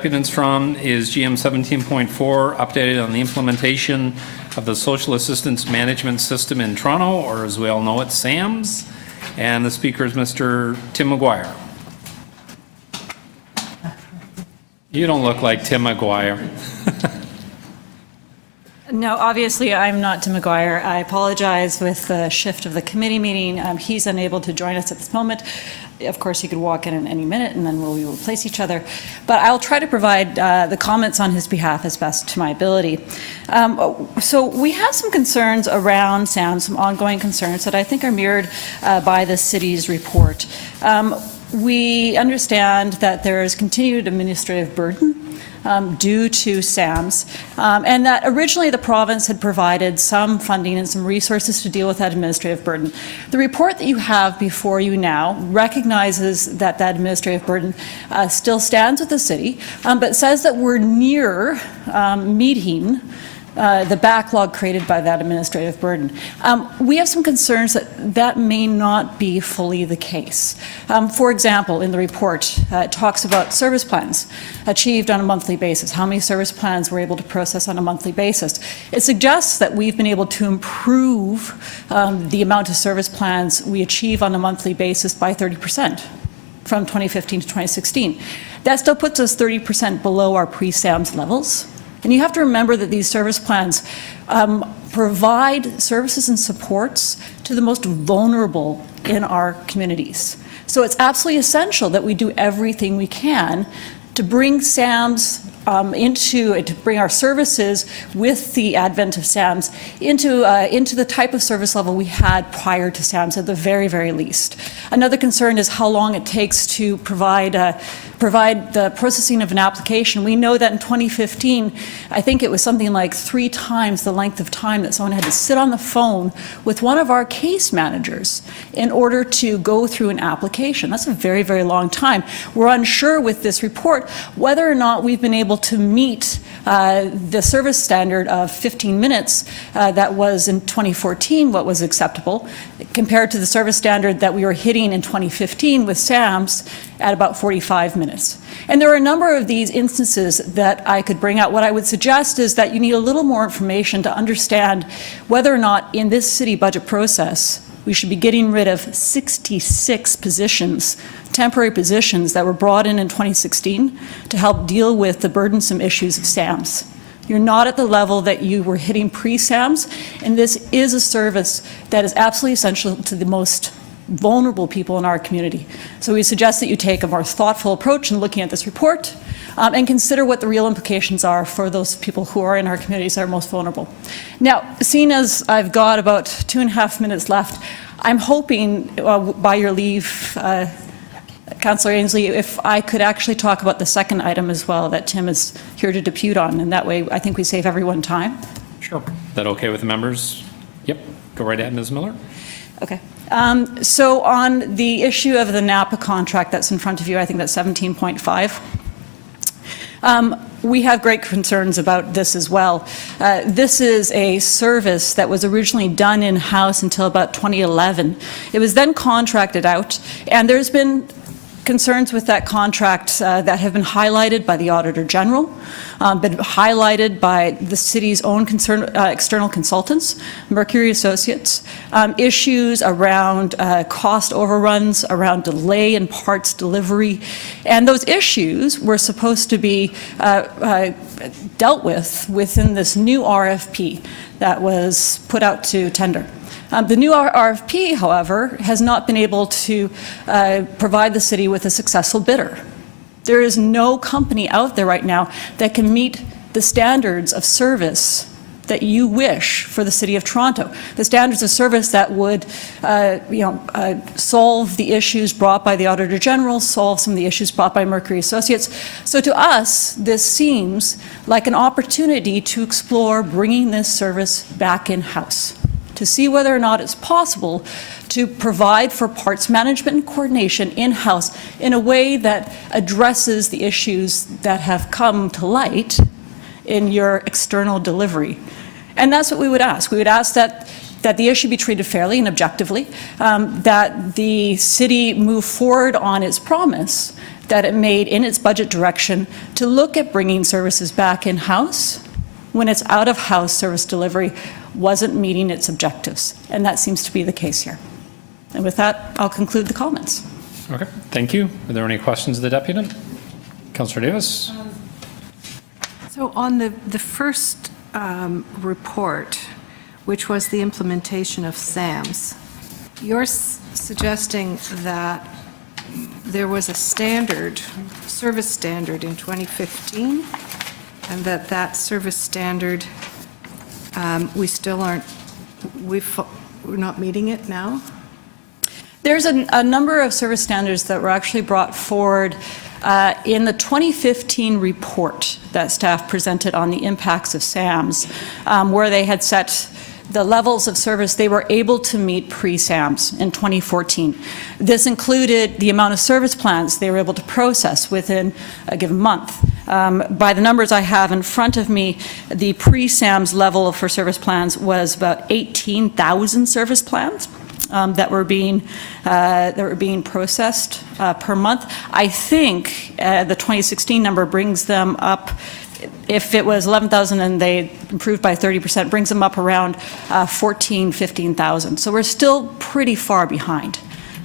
Evidence from is GM 17.4, updated on the implementation of the Social Assistance Management System in Toronto, or as we all know it, SAMS. And the speaker is Mr. Tim McGuire. You don't look like Tim McGuire. No, obviously I'm not Tim McGuire. I apologize with the shift of the committee meeting. He's unable to join us at this moment. Of course, he could walk in any minute and then we'll replace each other. But I'll try to provide the comments on his behalf as best to my ability. So we have some concerns around SAMS, some ongoing concerns that I think are mirrored by the city's report. We understand that there is continued administrative burden due to SAMS, and that originally the province had provided some funding and some resources to deal with that administrative burden. The report that you have before you now recognizes that that administrative burden still stands with the city, but says that we're near meeting the backlog created by that administrative burden. We have some concerns that that may not be fully the case. For example, in the report, it talks about service plans achieved on a monthly basis, how many service plans we're able to process on a monthly basis. It suggests that we've been able to improve the amount of service plans we achieve on a monthly basis by 30% from 2015 to 2016. That still puts us 30% below our pre-SAMS levels. And you have to remember that these service plans provide services and supports to the most vulnerable in our communities. So it's absolutely essential that we do everything we can to bring SAMS to bring our services with the advent of SAMS into the type of service level we had prior to SAMS at the very, very least. Another concern is how long it takes to provide the processing of an application. We know that in 2015, I think it was something like 3 times the length of time that someone had to sit on the phone with one of our case managers in order to go through an application. That's a very, very long time. We're unsure with this report whether or not we've been able to meet the service standard of 15 minutes that was in 2014 what was acceptable, compared to the service standard that we were hitting in 2015 with SAMS at about 45 minutes. And there are a number of these instances that I could bring out. What I would suggest is that you need a little more information to understand whether or not in this city budget process we should be getting rid of 66 positions, temporary positions that were brought in 2016 to help deal with the burdensome issues of SAMS. You're not at the level that you were hitting pre-SAMS, and this is a service that is absolutely essential to the most vulnerable people in our community. So we suggest that you take a more thoughtful approach in looking at this report and consider what the real implications are for those people who are in our communities that are most vulnerable. Now, seeing as I've got about 2.5 minutes left, I'm hoping, by your leave, Councillor Ainsley, if I could actually talk about the second item as well that Tim is here to depute on, and that way I think we save everyone time. Sure. Is that okay with the members? Yep. Go right ahead, Ms. Miller. Okay. So on the issue of the NAPA contract that's in front of you, I think that's 17.5. We have great concerns about this as well. This is a service that was originally done in-house until about 2011. It was then contracted out, and there's been concerns with that contract that have been highlighted by the Auditor General, been highlighted by the city's own external consultants, Mercury Associates, issues around cost overruns, around delay in parts delivery, and those issues were supposed to be dealt with within this new RFP that was put out to tender. The new RFP, however, has not been able to provide the city with a successful bidder. There is no company out there right now that can meet the standards of service that you wish for the City of Toronto, the standards of service that would solve the issues brought by the Auditor General, solve some of the issues brought by Mercury Associates. So to us, this seems like an opportunity to explore bringing this service back in-house, to see whether or not it's possible to provide for parts management and coordination in-house in a way that addresses the issues that have come to light in your external delivery. And that's what we would ask. We would ask that the issue be treated fairly and objectively, that the city move forward on its promise that it made in its budget direction to look at bringing services back in-house when its out-of-house service delivery wasn't meeting its objectives. And that seems to be the case here. And with that, I'll conclude the comments. Okay, thank you. Are there any questions of the deputant? Councillor Davis? So on the first report, which was the implementation of SAMS, you're suggesting that there was a standard, service standard in 2015, and that service standard, we still aren't, we're not meeting it now? There's a number of service standards that were actually brought forward in the 2015 report that staff presented on the impacts of SAMS, where they had set the levels of service they were able to meet pre-SAMS in 2014. This included the amount of service plans they were able to process within a given month. By the numbers I have in front of me, the pre-SAMS level for service plans was about 18,000 service plans that were being processed per month. I think the 2016 number brings them up. If it was 11,000 and they improved by 30%, brings them up around 14,000, 15,000. So we're still pretty far behind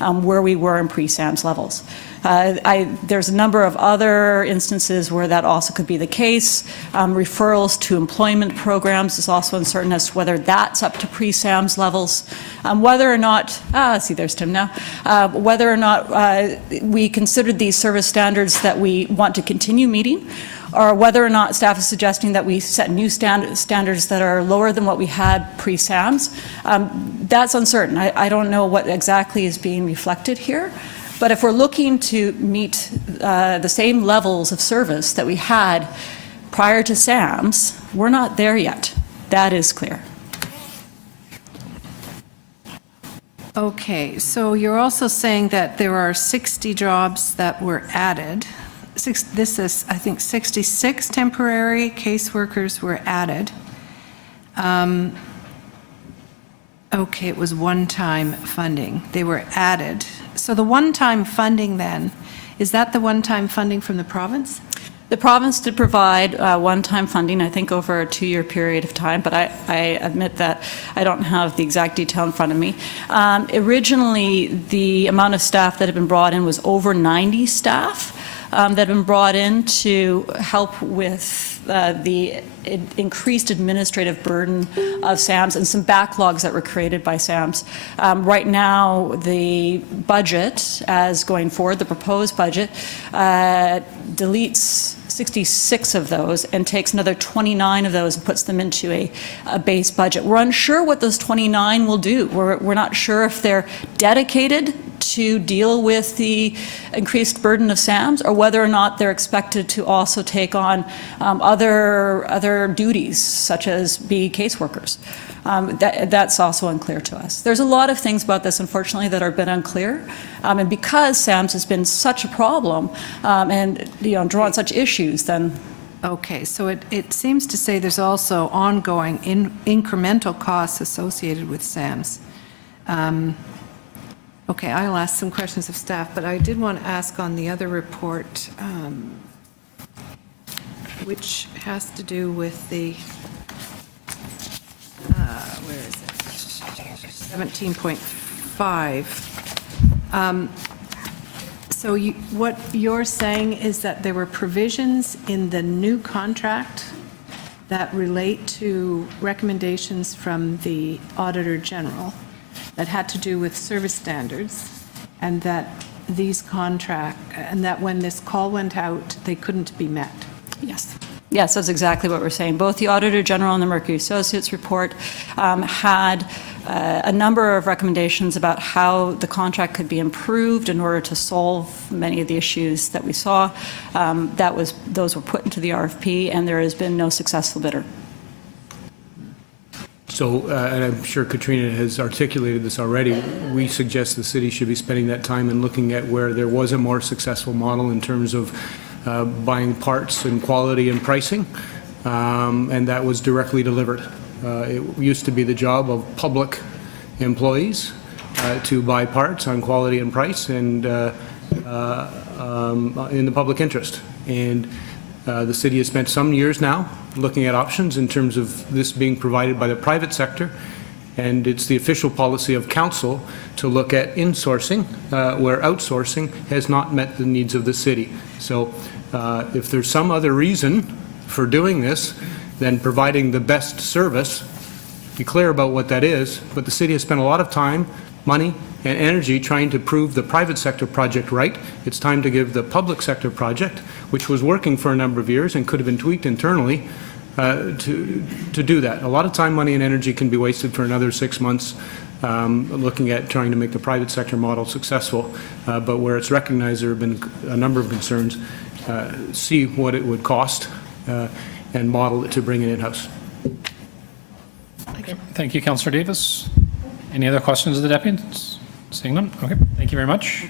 where we were in pre-SAMS levels. There's a number of other instances where that also could be the case. Referrals to employment programs is also uncertain as to whether that's up to pre-SAMS levels. Whether or not, see, there's Tim now, whether or not we considered these service standards that we want to continue meeting, or whether or not staff is suggesting that we set new standards that are lower than what we had pre-SAMS. That's uncertain. I don't know what exactly is being reflected here. But if we're looking to meet the same levels of service that we had prior to SAMS, we're not there yet. That is clear. Okay, so you're also saying that there are 60 jobs that were added. This is, I think, 66 temporary caseworkers were added. Okay, it was one-time funding. They were added. So the one-time funding then, is that the one-time funding from the province? The province did provide one-time funding, I think, over a 2-year period of time, but I admit that I don't have the exact detail in front of me. Originally, the amount of staff that had been brought in was over 90 staff that had been brought in to help with the increased administrative burden of SAMS and some backlogs that were created by SAMS. Right now, the budget, as going forward, the proposed budget, deletes 66 of those and takes another 29 of those and puts them into a base budget. We're unsure what those 29 will do. We're not sure if they're dedicated to deal with the increased burden of SAMS or whether or not they're expected to also take on other duties, such as be caseworkers. That's also unclear to us. There's a lot of things about this, unfortunately, that are a bit unclear. And because SAMS has been such a problem and drawn such issues, then... Okay, so it seems to say there's also ongoing incremental costs associated with SAMS. Okay, I'll ask some questions of staff, but I did want to ask on the other report, which has to do with the, where is it? 17.5. So what you're saying is that there were provisions in the new contract that relate to recommendations from the Auditor General that had to do with service standards, and that when this call went out, they couldn't be met. Yes. Yes, that's exactly what we're saying. Both the Auditor General and the Mercury Associates report had a number of recommendations about how the contract could be improved in order to solve many of the issues that we saw. Those were put into the RFP, and there has been no successful bidder. So, and I'm sure Katrina has articulated this already, we suggest the city should be spending that time and looking at where there was a more successful model in terms of buying parts and quality and pricing, and that was directly delivered. It used to be the job of public employees to buy parts on quality and price, and in the public interest. And the city has spent some years now looking at options in terms of this being provided by the private sector, and it's the official policy of council to look at insourcing where outsourcing has not met the needs of the city. So if there's some other reason for doing this, then providing the best service, be clear about what that is, but the city has spent a lot of time, money, and energy trying to prove the private sector project right. It's time to give the public sector project, which was working for a number of years and could have been tweaked internally, to do that. A lot of time, money, and energy can be wasted for another 6 months looking at trying to make the private sector model successful, but where it's recognized there have been a number of concerns, see what it would cost and model it to bring it in-house. Thank you, Councillor Davis. Any other questions of the deputies? Seeing none? Okay, thank you very much.